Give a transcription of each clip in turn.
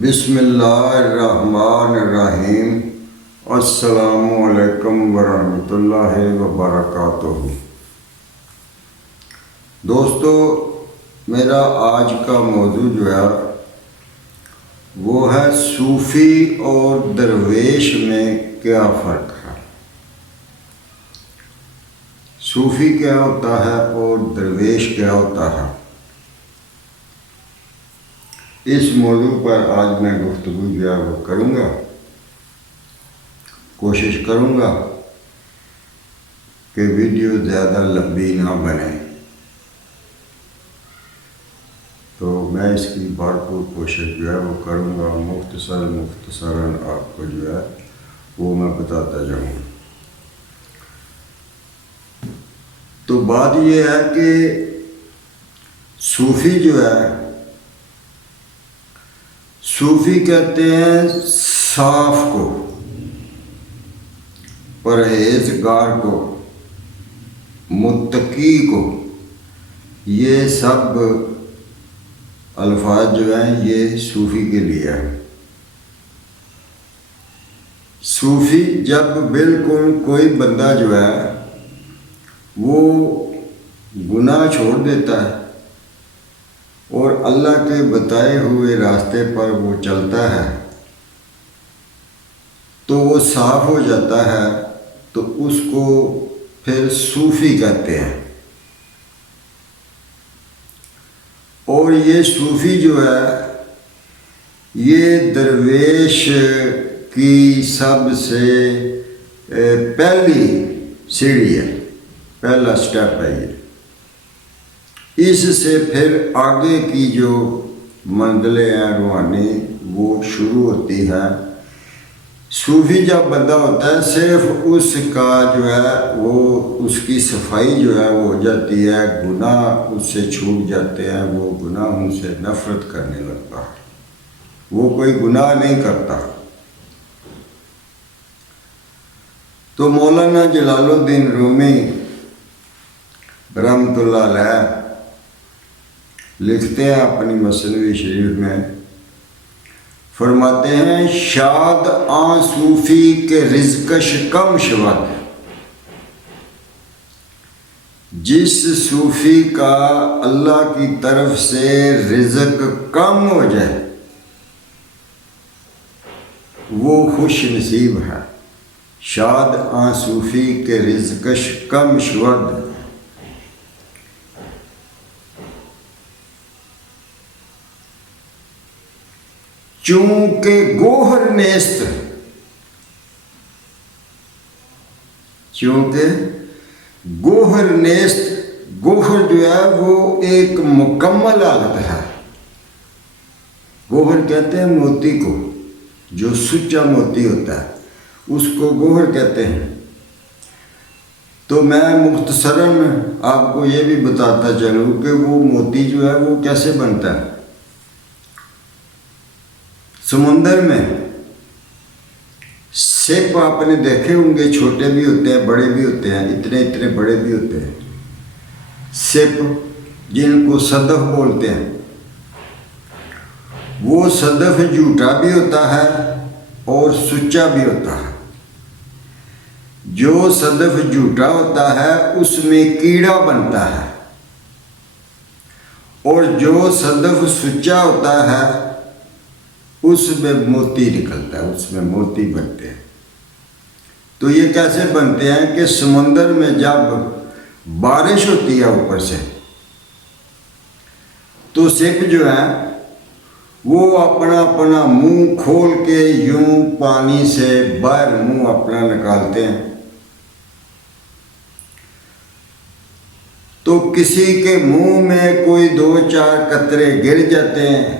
بسم اللہ الرحمن الرحیم۔ السلام علیکم ورحمۃ اللہ وبرکاتہ۔ دوستو، میرا آج کا موضوع جو ہے وہ ہے صوفی اور درویش میں کیا فرق ہے۔ صوفی کیا ہوتا ہے اور درویش کیا ہوتا ہے، اس موضوع پر آج میں گفتگو جو ہے وہ کروں گا۔ کوشش کروں گا کہ ویڈیو زیادہ لمبی نہ بنے، تو میں اس کی بھرپور کوشش جو ہے وہ کروں گا۔ مختصراً آپ کو جو ہے وہ میں بتاتا جاؤں گا۔ تو بات یہ ہے کہ صوفی جو ہے، صوفی کہتے ہیں صاف کو، پرہیزگار کو، متقی کو۔ یہ سب الفاظ جو ہیں یہ صوفی کے لیے ہے۔ صوفی جب بالکل کوئی بندہ جو ہے وہ گناہ چھوڑ دیتا ہے اور اللہ کے بتائے ہوئے راستے پر وہ چلتا ہے تو وہ صاف ہو جاتا ہے، تو اس کو پھر صوفی کہتے ہیں۔ اور یہ صوفی جو ہے یہ درویش کی سب سے پہلی سیڑھی ہے، پہلا سٹیپ ہے یہ۔ اس سے پھر آگے کی جو منزلیں ہیں روحانی وہ شروع ہوتی ہیں۔ صوفی جب بندہ ہوتا ہے صرف اس کا جو ہے وہ اس کی صفائی جو ہے وہ ہو جاتی ہے، گناہ اس سے چھوٹ جاتے ہیں، وہ گناہوں سے نفرت کرنے لگتا ہے، وہ کوئی گناہ نہیں کرتا۔ تو مولانا جلال الدین رومی رحمۃ اللہ علیہ لکھتے ہیں اپنی مثنوی شریف میں، فرماتے ہیں شاد آن صوفی کے رزقش کم شود۔ جس صوفی کا اللہ کی طرف سے رزق کم ہو جائے وہ خوش نصیب ہے۔ شاد آن صوفی کے رزقش کم شود۔ چونکہ گوہر نیست، چونکہ گوہر نیست، گوہر جو ہے وہ ایک مکمل حالت ہے۔ گوہر کہتے ہیں موتی کو، جو سچا موتی ہوتا ہے اس کو گوہر کہتے ہیں۔ تو میں مختصراً آپ کو یہ بھی بتاتا چلوں کہ وہ موتی جو ہے وہ کیسے بنتا ہے۔ سمندر میں سیپ آپ نے دیکھے ہوں گے، چھوٹے بھی ہوتے ہیں بڑے بھی ہوتے ہیں، اتنے اتنے بڑے بھی ہوتے ہیں۔ سیپ جن کو صدف بولتے ہیں، وہ صدف جھوٹا بھی ہوتا ہے اور سچا بھی ہوتا ہے۔ جو صدف جھوٹا ہوتا ہے اس میں کیڑا بنتا ہے، اور جو صدف سچا ہوتا ہے اس میں موتی نکلتا ہے، اس میں موتی بنتے ہیں۔ تو یہ کیسے بنتے ہیں کہ سمندر میں جب بارش ہوتی ہے اوپر سے تو سپ جو ہے وہ اپنا اپنا منہ کھول کے یوں پانی سے باہر منہ اپنا نکالتے ہیں، تو کسی کے منہ میں کوئی 2-4 قطرے گر جاتے ہیں،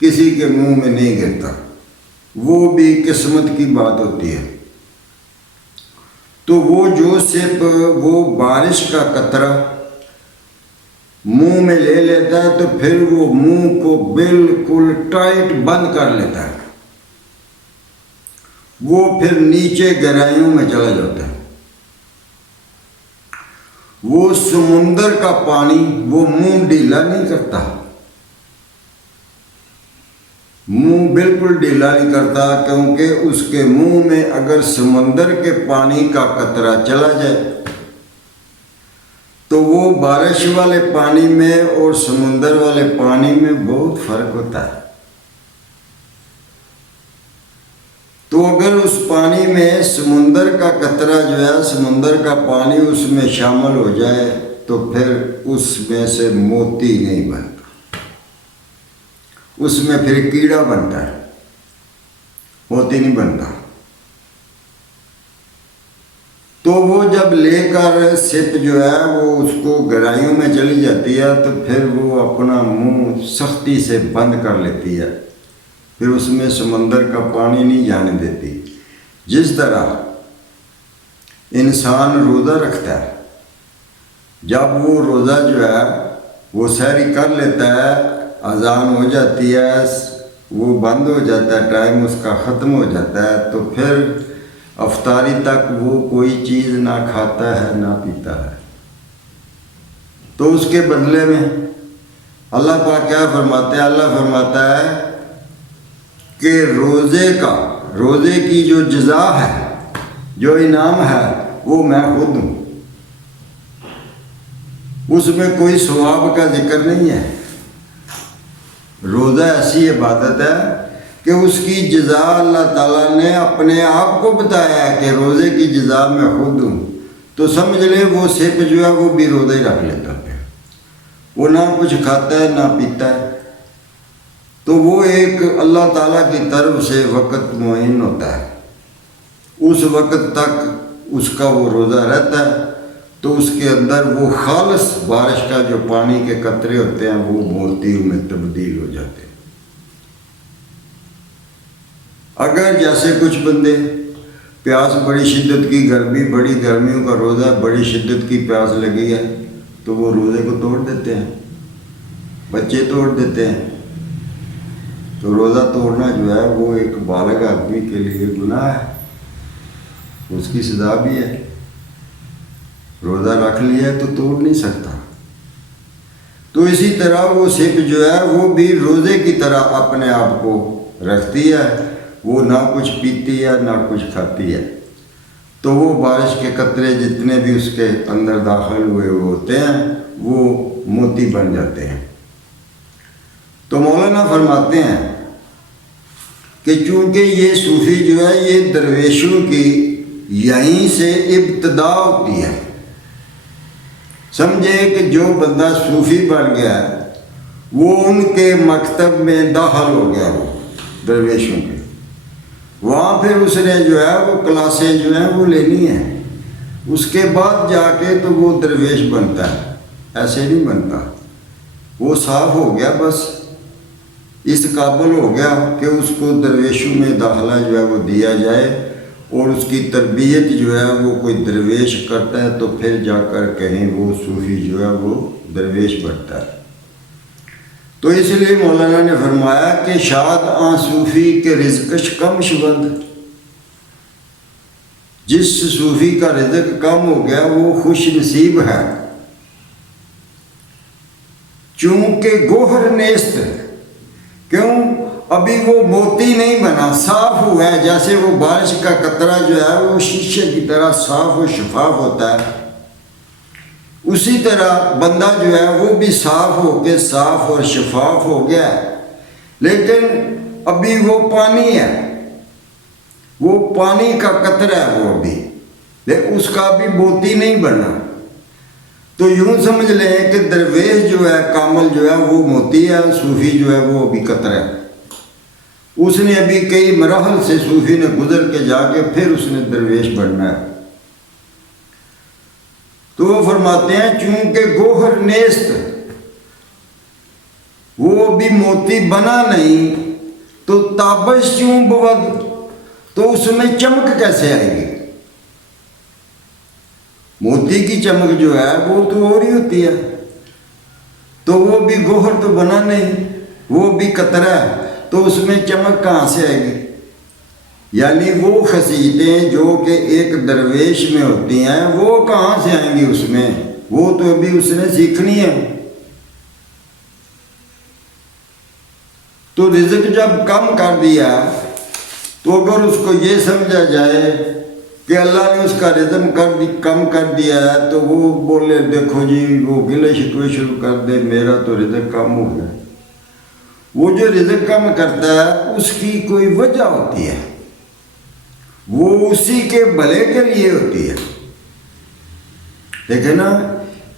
کسی کے منہ میں نہیں گرتا، وہ بھی قسمت کی بات ہوتی ہے۔ تو وہ جو سپ وہ بارش کا قطرہ منہ میں لے لیتا ہے تو پھر وہ منہ کو بالکل ٹائٹ بند کر لیتا ہے، وہ پھر نیچے گہرائیوں میں چلا جاتا ہے۔ وہ سمندر کا پانی وہ منہ ڈھیلا نہیں کرتا، منہ بالکل ڈھیلا نہیں کرتا، کیونکہ اس کے منہ میں اگر سمندر کے پانی کا قطرہ چلا جائے تو وہ بارش والے پانی میں اور سمندر والے پانی میں بہت فرق ہوتا ہے۔ تو اگر اس پانی میں سمندر کا قطرہ جو ہے، سمندر کا پانی اس میں شامل ہو جائے تو پھر اس میں سے موتی نہیں بنتا، اس میں پھر کیڑا بنتا ہے، موتی نہیں بنتا۔ تو وہ جب لے کر سپ جو ہے وہ اس کو گہرائیوں میں چلی جاتی ہے تو پھر وہ اپنا منہ سختی سے بند کر لیتی ہے، پھر اس میں سمندر کا پانی نہیں جانے دیتی۔ جس طرح انسان روزہ رکھتا ہے، جب وہ روزہ جو ہے وہ سحری کر لیتا ہے، اذان ہو جاتی ہے، وہ بند ہو جاتا ہے، ٹائم اس کا ختم ہو جاتا ہے، تو پھر افطاری تک وہ کوئی چیز نہ کھاتا ہے نہ پیتا ہے۔ تو اس کے بدلے میں اللہ پاک کیا فرماتے ہیں؟ اللہ فرماتا ہے کہ روزے کی جو جزا ہے، جو انعام ہے، وہ میں خود ہوں۔ اس میں کوئی ثواب کا ذکر نہیں ہے۔ روزہ ایسی عبادت ہے کہ اس کی جزا اللہ تعالیٰ نے اپنے آپ کو بتایا ہے کہ روزے کی جزا میں خود ہوں۔ تو سمجھ لیں وہ سپ جو ہے وہ بھی روزہ ہی رکھ لیتا ہے، وہ نہ کچھ کھاتا ہے نہ پیتا ہے۔ تو وہ ایک اللہ تعالیٰ کی طرف سے وقت معین ہوتا ہے، اس وقت تک اس کا وہ روزہ رہتا ہے، تو اس کے اندر وہ خالص بارش کا جو پانی کے قطرے ہوتے ہیں وہ موتیوں میں تبدیل ہو جاتے ہیں۔ اگر جیسے کچھ بندے پیاس بڑی شدت کی، گرمی بڑی گرمیوں کا روزہ، بڑی شدت کی پیاس لگی ہے تو وہ روزے کو توڑ دیتے ہیں، بچے توڑ دیتے ہیں۔ تو روزہ توڑنا جو ہے وہ ایک بالغ آدمی کے لیے گناہ ہے، اس کی سزا بھی ہے۔ روزہ رکھ لیا ہے تو توڑ نہیں سکتا۔ تو اسی طرح وہ سپ جو ہے وہ بھی روزے کی طرح اپنے آپ کو رکھتی ہے، وہ نہ کچھ پیتی ہے نہ کچھ کھاتی ہے، تو وہ بارش کے قطرے جتنے بھی اس کے اندر داخل ہوئے ہوتے ہیں وہ موتی بن جاتے ہیں۔ تو مولانا فرماتے ہیں کہ چونکہ یہ صوفی جو ہے یہ درویشوں کی یہیں سے ابتدا ہوتی ہے۔ سمجھے کہ جو بندہ صوفی بن گیا ہے وہ ان کے مکتب میں داخل ہو گیا، وہ درویشوں کے، وہاں پھر اس نے جو ہے وہ کلاسیں جو ہیں وہ لینی ہیں، اس کے بعد جا کے تو وہ درویش بنتا ہے، ایسے نہیں بنتا۔ وہ صاف ہو گیا، بس اس قابل ہو گیا کہ اس کو درویشوں میں داخلہ جو ہے وہ دیا جائے، اور اس کی تربیت جو ہے وہ کوئی درویش کرتا ہے تو پھر جا کر کہیں وہ صوفی جو ہے وہ درویش بنتا ہے۔ تو اس لیے مولانا نے فرمایا کہ شاد آن صوفی کے رزقش کم شبند، جس صوفی کا رزق کم ہو گیا وہ خوش نصیب ہے، چونکہ گوہر نیست، کیوں؟ ابھی وہ موتی نہیں بنا، صاف ہوا ہے، جیسے وہ بارش کا قطرہ جو ہے وہ شیشے کی طرح صاف و شفاف ہوتا ہے، اسی طرح بندہ جو ہے وہ بھی صاف ہو کے صاف اور شفاف ہو گیا ہے، لیکن ابھی وہ پانی ہے، وہ پانی کا قطرہ ہے، وہ ابھی لیکن اس کا بھی موتی نہیں بنا۔ تو یوں سمجھ لیں کہ درویش جو ہے کامل جو ہے وہ موتی ہے، صوفی جو ہے وہ ابھی قطرہ ہے، اس نے ابھی کئی مراحل سے صوفی نے گزر کے جا کے پھر اس نے درویش بننا ہے۔ تو وہ فرماتے ہیں چونکہ گوہر نیست، وہ بھی موتی بنا نہیں، تو تابش چوں بود، تو اس میں چمک کیسے آئے گی؟ موتی کی چمک جو ہے وہ تو اور ہی ہوتی ہے، تو وہ بھی گوہر تو بنا نہیں، وہ بھی قطرہ ہے، تو اس میں چمک کہاں سے آئے گی؟ یعنی وہ خصیتیں جو کہ ایک درویش میں ہوتی ہیں وہ کہاں سے آئیں گی اس میں؟ وہ تو ابھی اس نے سیکھنی ہے۔ تو رزق جب کم کر دیا تو اگر اس کو یہ سمجھا جائے کہ اللہ نے اس کا رزق کم کر دیا ہے تو وہ بولے دیکھو جی وہ گلے شکوے شروع کر دے میرا تو رزق کم ہو گیا. وہ جو رزق کم کرتا ہے اس کی کوئی وجہ ہوتی ہے, وہ اسی کے بھلے کے لیے ہوتی ہے. دیکھیں نا,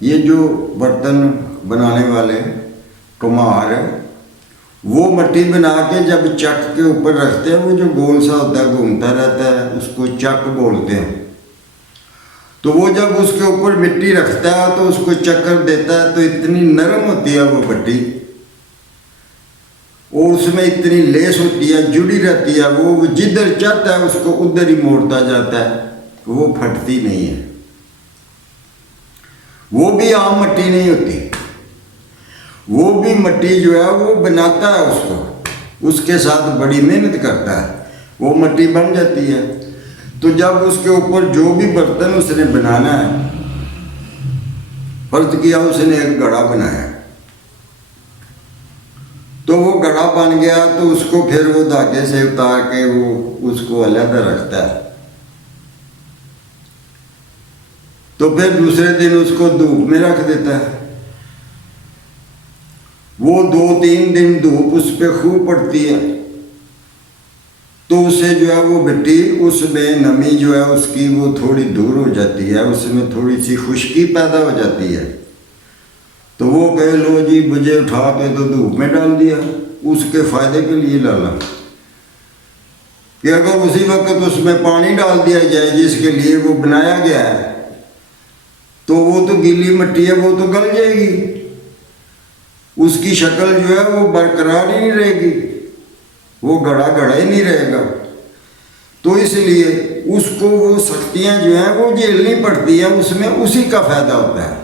یہ جو برتن بنانے والے کمہار ہیں وہ مٹی بنا کے جب چک کے اوپر رکھتے ہیں, وہ جو گول سا ہوتا ہے گھومتا رہتا ہے اس کو چک بولتے ہیں. تو وہ جب اس کے اوپر مٹی رکھتا ہے تو اس کو چکر دیتا ہے تو اتنی نرم ہوتی ہے وہ مٹی, اور اس میں اتنی لیس ہوتی ہے, جڑی رہتی ہے, وہ جدھر چاہتا ہے اس کو ادھر ہی موڑتا جاتا ہے, وہ پھٹتی نہیں ہے. وہ بھی عام مٹی نہیں ہوتی, وہ بھی مٹی جو ہے وہ بناتا ہے اس کو, اس کے ساتھ بڑی محنت کرتا ہے, وہ مٹی بن جاتی ہے. تو جب اس کے اوپر جو بھی برتن اس نے بنانا ہے, فرض کیا اس نے ایک گھڑا بنایا تو وہ گھڑا بن گیا تو اس کو پھر وہ دھاگے سے اتار کے وہ اس کو علیحدہ رکھتا ہے. تو پھر دوسرے دن اس کو دھوپ میں رکھ دیتا ہے. وہ 2-3 دن دھوپ اس پہ خوب پڑتی ہے تو اسے جو ہے وہ مٹی اس میں نمی جو ہے اس کی وہ تھوڑی دور ہو جاتی ہے, اس میں تھوڑی سی خشکی پیدا ہو جاتی ہے. تو وہ کہے لو جی مجھے اٹھا کے تو دھوپ میں ڈال دیا, اس کے فائدے کے لیے ڈالا. کہ اگر اسی وقت اس میں پانی ڈال دیا جائے جس کے لیے وہ بنایا گیا ہے تو وہ تو گیلی مٹی ہے, وہ تو گل جائے گی, اس کی شکل جو ہے وہ برقرار ہی نہیں رہے گی, وہ گھڑا گھڑا ہی نہیں رہے گا. تو اس لیے اس کو وہ سختیاں جو ہیں وہ جھیلنی پڑتی ہیں, اس میں اسی کا فائدہ ہوتا ہے.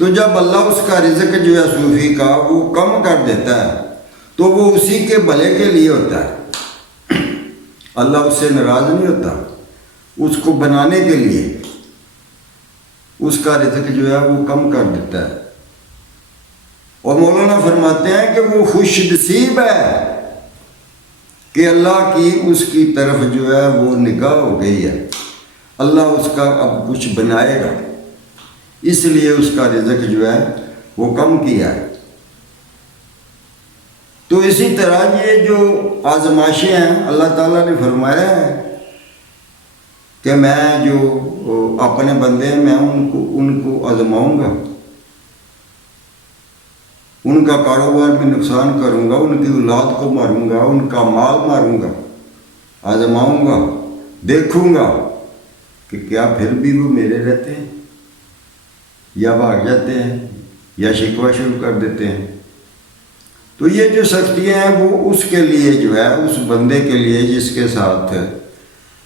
تو جب اللہ اس کا رزق جو ہے صوفی کا وہ کم کر دیتا ہے تو وہ اسی کے بھلے کے لیے ہوتا ہے. اللہ اس سے ناراض نہیں ہوتا, اس کو بنانے کے لیے اس کا رزق جو ہے وہ کم کر دیتا ہے. اور مولانا فرماتے ہیں کہ وہ خوش نصیب ہے کہ اللہ کی اس کی طرف جو ہے وہ نگاہ ہو گئی ہے, اللہ اس کا اب کچھ بنائے گا, اس لیے اس کا رزق جو ہے وہ کم کیا ہے. تو اسی طرح یہ جو آزمائشیں ہیں اللہ تعالیٰ نے فرمایا ہے کہ میں جو اپنے بندے ہیں میں ان کو آزماؤں گا, ان کا کاروبار میں نقصان کروں گا, ان کی اولاد کو ماروں گا, ان کا مال ماروں گا, آزماؤں گا, دیکھوں گا کہ کیا پھر بھی وہ میرے رہتے ہیں یا بھاگ جاتے ہیں یا شکوہ شروع کر دیتے ہیں. تو یہ جو سختیاں ہیں وہ اس کے لیے جو ہے اس بندے کے لیے جس کے ساتھ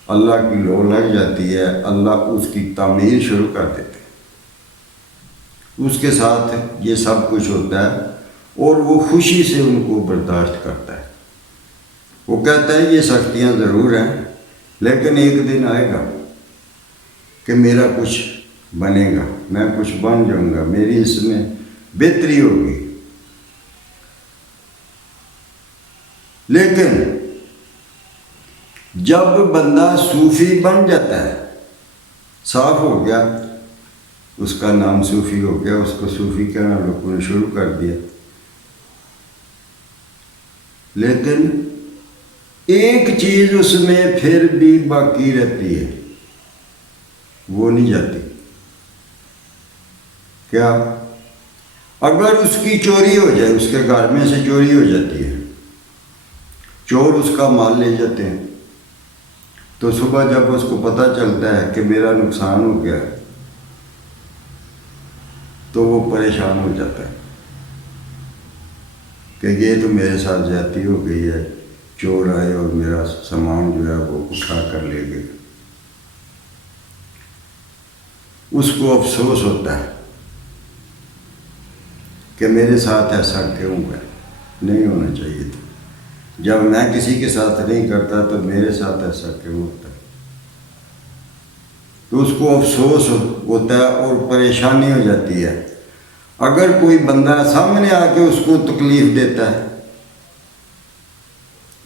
اللہ کی لو لگ جاتی ہے, اللہ اس کی تعمیر شروع کر دیتے ہیں, اس کے ساتھ یہ سب کچھ ہوتا ہے اور وہ خوشی سے ان کو برداشت کرتا ہے. وہ کہتا ہے یہ سختیاں ضرور ہیں لیکن ایک دن آئے گا کہ میرا کچھ بنے گا, میں کچھ بن جاؤں گا, میری اس میں بہتری ہوگی. لیکن جب بندہ صوفی بن جاتا ہے, صاف ہو گیا, اس کا نام صوفی ہو گیا, اس کو صوفی کہنا لوگوں نے شروع کر دیا, لیکن ایک چیز اس میں پھر بھی باقی رہتی ہے, وہ نہیں جاتی. کیا؟ اگر اس کی چوری ہو جائے, اس کے گھر میں سے چوری ہو جاتی ہے, چور اس کا مال لے جاتے ہیں, تو صبح جب اس کو پتہ چلتا ہے کہ میرا نقصان ہو گیا تو وہ پریشان ہو جاتا ہے کہ یہ تو میرے ساتھ زیادتی ہو گئی ہے, چور آئے اور میرا سامان جو ہے وہ اٹھا کر لے گئے. اس کو افسوس ہوتا ہے کہ میرے ساتھ ایسا کیوں ہے, نہیں ہونا چاہیے تھا, جب میں کسی کے ساتھ نہیں کرتا تو میرے ساتھ ایسا کیوں ہوتا ہے. تو اس کو افسوس ہوتا ہے اور پریشانی ہو جاتی ہے. اگر کوئی بندہ سامنے آ کے اس کو تکلیف دیتا ہے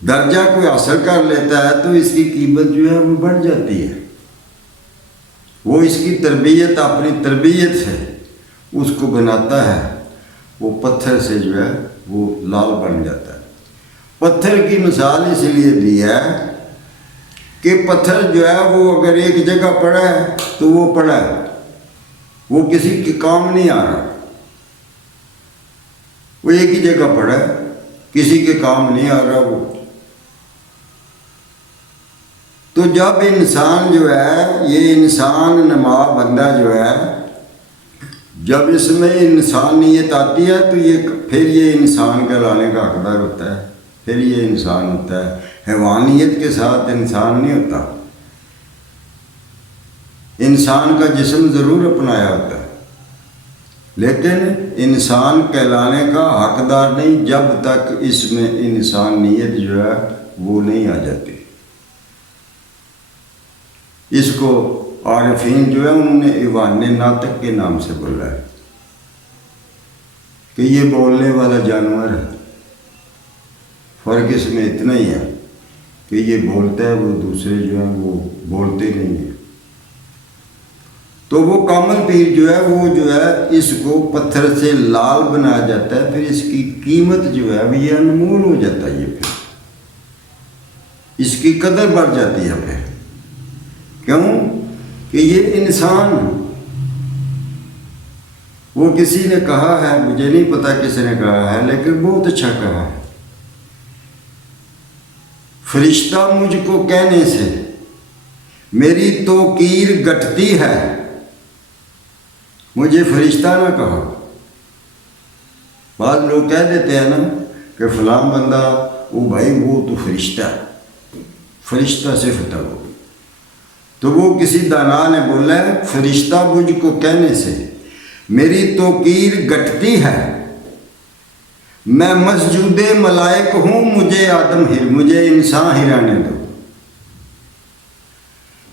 درجہ کوئی حاصل کر لیتا ہے تو اس کی قیمت جو ہے وہ بڑھ جاتی ہے. وہ اس کی تربیت اپنی تربیت سے اس کو بناتا ہے. وہ پتھر سے جو ہے وہ لال بن جاتا ہے. پتھر کی مثال اس لیے دی ہے کہ پتھر جو ہے وہ اگر ایک جگہ پڑا ہے تو وہ پڑا ہے, وہ کسی کے کام نہیں آ رہا. وہ ایک ہی جگہ پڑا ہے, کسی کے کام نہیں آ رہا وہ. تو جب انسان جو ہے, یہ انسان نما بندہ جو ہے, جب اس میں انسانیت آتی ہے تو پھر یہ انسان کہلانے کا حقدار ہوتا ہے, پھر یہ انسان ہوتا ہے. حیوانیت کے ساتھ انسان نہیں ہوتا. انسان کا جسم ضرور اپنایا ہوتا ہے, لیکن انسان کہلانے کا حقدار نہیں جب تک اس میں انسانیت جو ہے وہ نہیں آ جاتی. اس کو عارفین جو ہے انہوں نے ایوان ناطق کے نام سے بولا ہے کہ یہ بولنے والا جانور ہے. فرق اس میں اتنا ہی ہے کہ یہ بولتا ہے, وہ دوسرے جو ہیں وہ بولتے نہیں ہیں. تو وہ کامل پیر جو ہے وہ جو ہے اس کو پتھر سے لال بنایا جاتا ہے. پھر اس کی قیمت جو ہے یہ انمول ہو جاتا ہے. یہ پھر اس کی قدر بڑھ جاتی ہے. پھر کیوں کہ یہ انسان, وہ کسی نے کہا ہے, مجھے نہیں پتا کس نے کہا ہے, لیکن بہت اچھا کہا ہے. فرشتہ مجھ کو کہنے سے میری توقیر گھٹتی ہے, مجھے فرشتہ نہ کہا. بعض لوگ کہہ دیتے ہیں نا کہ فلاں بندہ وہ بھائی وہ تو فرشتہ ہے, فرشتہ صفت ہے وہ. تو وہ کسی دانا نے بولا ہے فرشتہ مجھ کو کہنے سے میری توقیر گھٹتی ہے, میں مسجود ملائک ہوں, مجھے انسان ہرانے دو.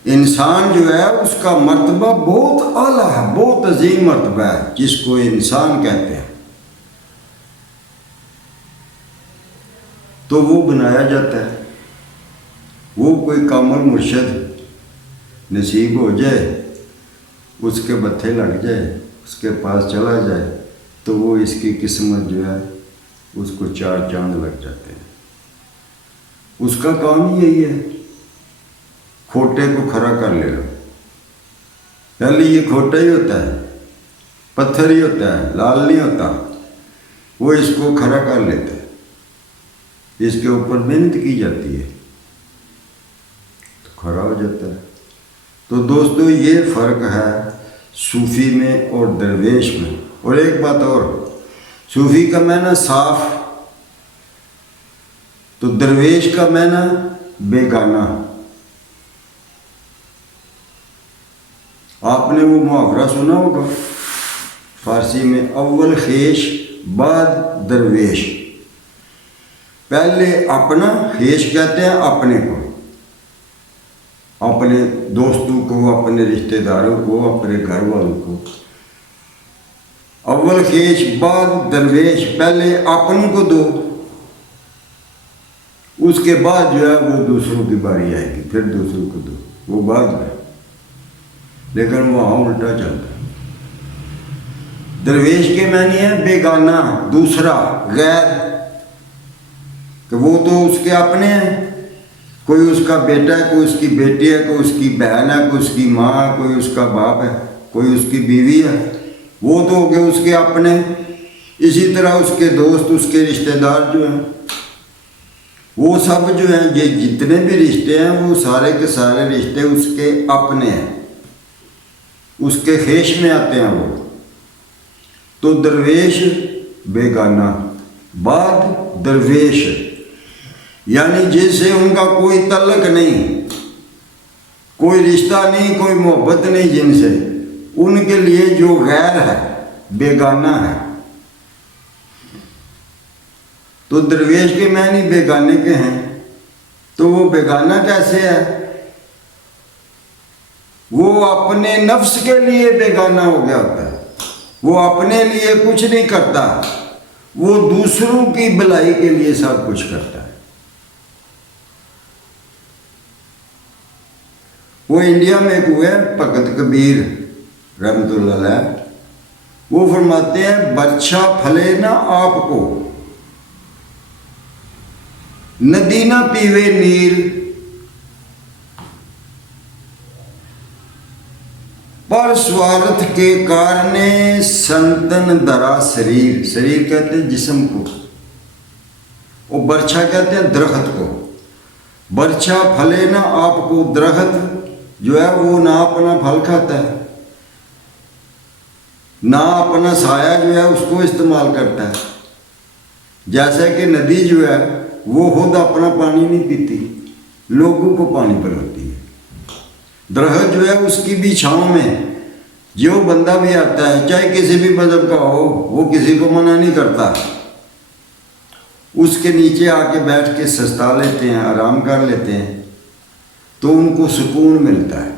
انسان جو ہے اس کا مرتبہ بہت اعلیٰ ہے, بہت عظیم مرتبہ ہے, جس کو انسان کہتے ہیں. تو وہ بنایا جاتا ہے. وہ کوئی کامل مرشد نصیب ہو جائے, اس کے بتھے لگ جائے, اس کے پاس چلا جائے تو وہ اس کی قسمت جو ہے اس کو 4 چاند لگ جاتے ہیں. اس کا کام یہی ہے, کھوٹے کو کھڑا کر لے لو. پہلے یہ کھوٹا ہی ہوتا ہے, پتھر ہی ہوتا ہے, لال نہیں ہوتا. وہ اس کو کھڑا کر لیتا ہے, اس کے اوپر محنت کی جاتی ہے تو کھڑا ہو جاتا ہے. تو دوستو یہ فرق ہے صوفی میں اور درویش میں. اور ایک بات اور, صوفی کا معنی صاف, تو درویش کا معنی بیگانہ. آپ نے وہ محاورہ سنا ہوگا فارسی میں, اول خیش بعد درویش. پہلے اپنا, خیش کہتے ہیں اپنے کو, اپنے دوستوں کو, اپنے رشتہ داروں کو, اپنے گھر والوں کو. اول خیش بعد درویش, پہلے اپنوں کو دو, اس کے بعد جو ہے وہ دوسروں کی باری آئے گی, پھر دوسروں کو دو, وہ بعد میں. لیکن وہاں الٹا چلتا ہے. درویش کے معنی ہے بیگانہ, دوسرا, غیر, کہ وہ تو اس کے اپنے ہیں. کوئی اس کا بیٹا ہے, کوئی اس کی بیٹی ہے, کوئی اس کی بہن ہے, کوئی اس کی ماں ہے, کوئی اس کا باپ ہے, کوئی اس کی بیوی ہے. وہ تو ہو گئے اس کے اپنے. اسی طرح اس کے دوست, اس کے رشتہ دار جو ہیں, وہ سب جو ہیں, یہ جتنے بھی رشتے ہیں وہ سارے کے سارے رشتے اس کے اپنے ہیں, اس کے خیش میں آتے ہیں وہ. تو درویش بیگانہ, بعد درویش, یعنی جس سے ان کا کوئی تعلق نہیں, کوئی رشتہ نہیں, کوئی محبت نہیں جن سے, ان کے لیے جو غیر ہے, بیگانہ ہے. تو درویش کے معنی بیگانے کے ہیں. تو وہ بیگانہ کیسے ہے؟ وہ اپنے نفس کے لیے بیگانہ ہو گیا ہوتا ہے, وہ اپنے لیے کچھ نہیں کرتا, وہ دوسروں کی بھلائی کے لیے سب کچھ کرتا ہے. وہ انڈیا میں ایک ہوئے بھگت کبیر رحمۃ اللہ علیہ، وہ فرماتے ہیں برچھا پھلے نہ آپ کو، ندی نہ پیوے نیل، پر سوارتھ کے کارنے سنتن درا شریر، شریر کہتے ہیں جسم کو، اور برچھا کہتے ہیں درخت کو، برچھا پھلے نہ آپ کو، درخت جو ہے وہ نہ اپنا پھل کھاتا ہے، نہ اپنا سایہ جو ہے اس کو استعمال کرتا ہے، جیسے کہ ندی جو ہے وہ خود اپنا پانی نہیں پیتی، لوگوں کو پانی پلاتی ہے، درخت جو ہے اس کی بھی چھاؤں میں جو بندہ بھی آتا ہے چاہے کسی بھی مذہب کا ہو وہ کسی کو منع نہیں کرتا، اس کے نیچے آ کے بیٹھ کے سستا لیتے ہیں، آرام کر لیتے ہیں تو ان کو سکون ملتا ہے۔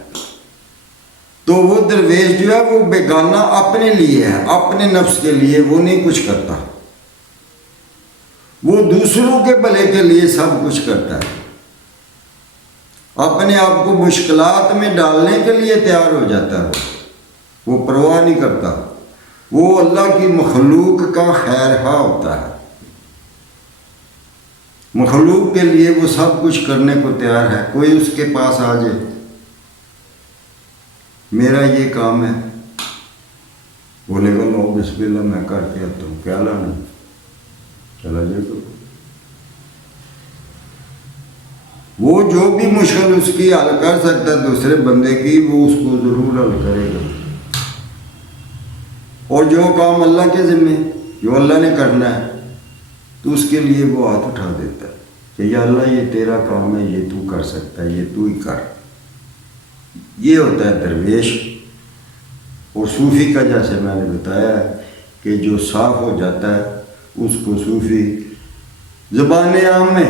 تو وہ درویش جو ہے وہ بیگانہ اپنے لیے ہے، اپنے نفس کے لیے وہ نہیں کچھ کرتا، وہ دوسروں کے بھلے کے لیے سب کچھ کرتا ہے، اپنے آپ کو مشکلات میں ڈالنے کے لیے تیار ہو جاتا ہے، وہ پرواہ نہیں کرتا، وہ اللہ کی مخلوق کا خیر خواہ ہوتا ہے، مخلوق کے لیے وہ سب کچھ کرنے کو تیار ہے۔ کوئی اس کے پاس آ جائے میرا یہ کام ہے، بولے گا لو بسم اللہ میں کر کے آتا ہوں، کیا لانا، چلا جائے تو وہ جو بھی مشکل اس کی حل کر سکتا ہے دوسرے بندے کی، وہ اس کو ضرور حل کرے گا، اور جو کام اللہ کے ذمے جو اللہ نے کرنا ہے تو اس کے لیے وہ ہاتھ اٹھا دیتا ہے کہ یا اللہ یہ تیرا کام ہے، یہ تو کر سکتا ہے، یہ تو ہی کر۔ یہ ہوتا ہے درویش۔ اور صوفی کا جیسے میں نے بتایا ہے کہ جو صاف ہو جاتا ہے اس کو صوفی زبان عام میں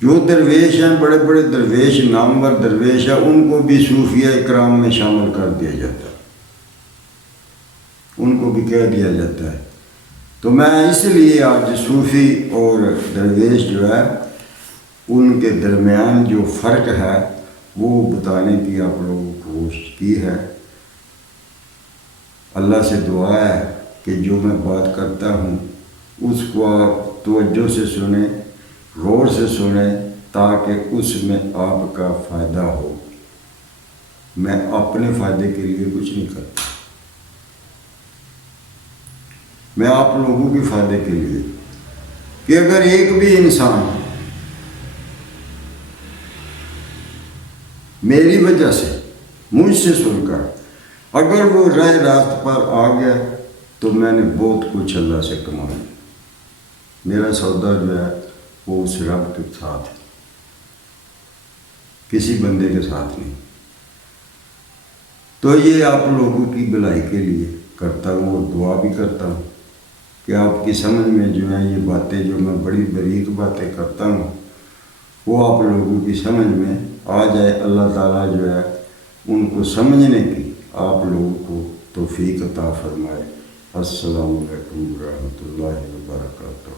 جو درویش ہیں، بڑے بڑے درویش، نامور درویش ہیں، ان کو بھی صوفیہ اکرام میں شامل کر دیا جاتا ہے، ان کو بھی کہہ دیا جاتا ہے۔ تو میں اس لیے آج صوفی اور درویش جو ہے ان کے درمیان جو فرق ہے وہ بتانے کی آپ لوگوں کو کوشش کی ہے۔ اللہ سے دعا ہے کہ جو میں بات کرتا ہوں اس کو آپ توجہ سے سنیں، غور سے سنیں، تاکہ اس میں آپ کا فائدہ ہو۔ میں اپنے فائدے کے لیے کچھ نہیں کرتا، میں آپ لوگوں کے فائدے کے لیے، کہ اگر ایک بھی انسان میری وجہ سے، مجھ سے سن کر اگر وہ راہ راست پر آ گیا تو میں نے بہت کچھ اللہ سے کمایا، میرا سودا جو ہے وہ اس رب کے ساتھ ہے، کسی بندے کے ساتھ نہیں۔ تو یہ آپ لوگوں کی بھلائی کے لیے کرتا ہوں اور دعا بھی کرتا ہوں کہ آپ کی سمجھ میں جو ہے یہ باتیں جو میں بڑی باریک باتیں کرتا ہوں وہ آپ لوگوں کی سمجھ میں آ جائے۔ اللہ تعالیٰ جو ہے ان کو سمجھنے کی آپ لوگوں کو توفیق عطا فرمائے۔ السلام علیکم ورحمۃ اللہ وبرکاتہ۔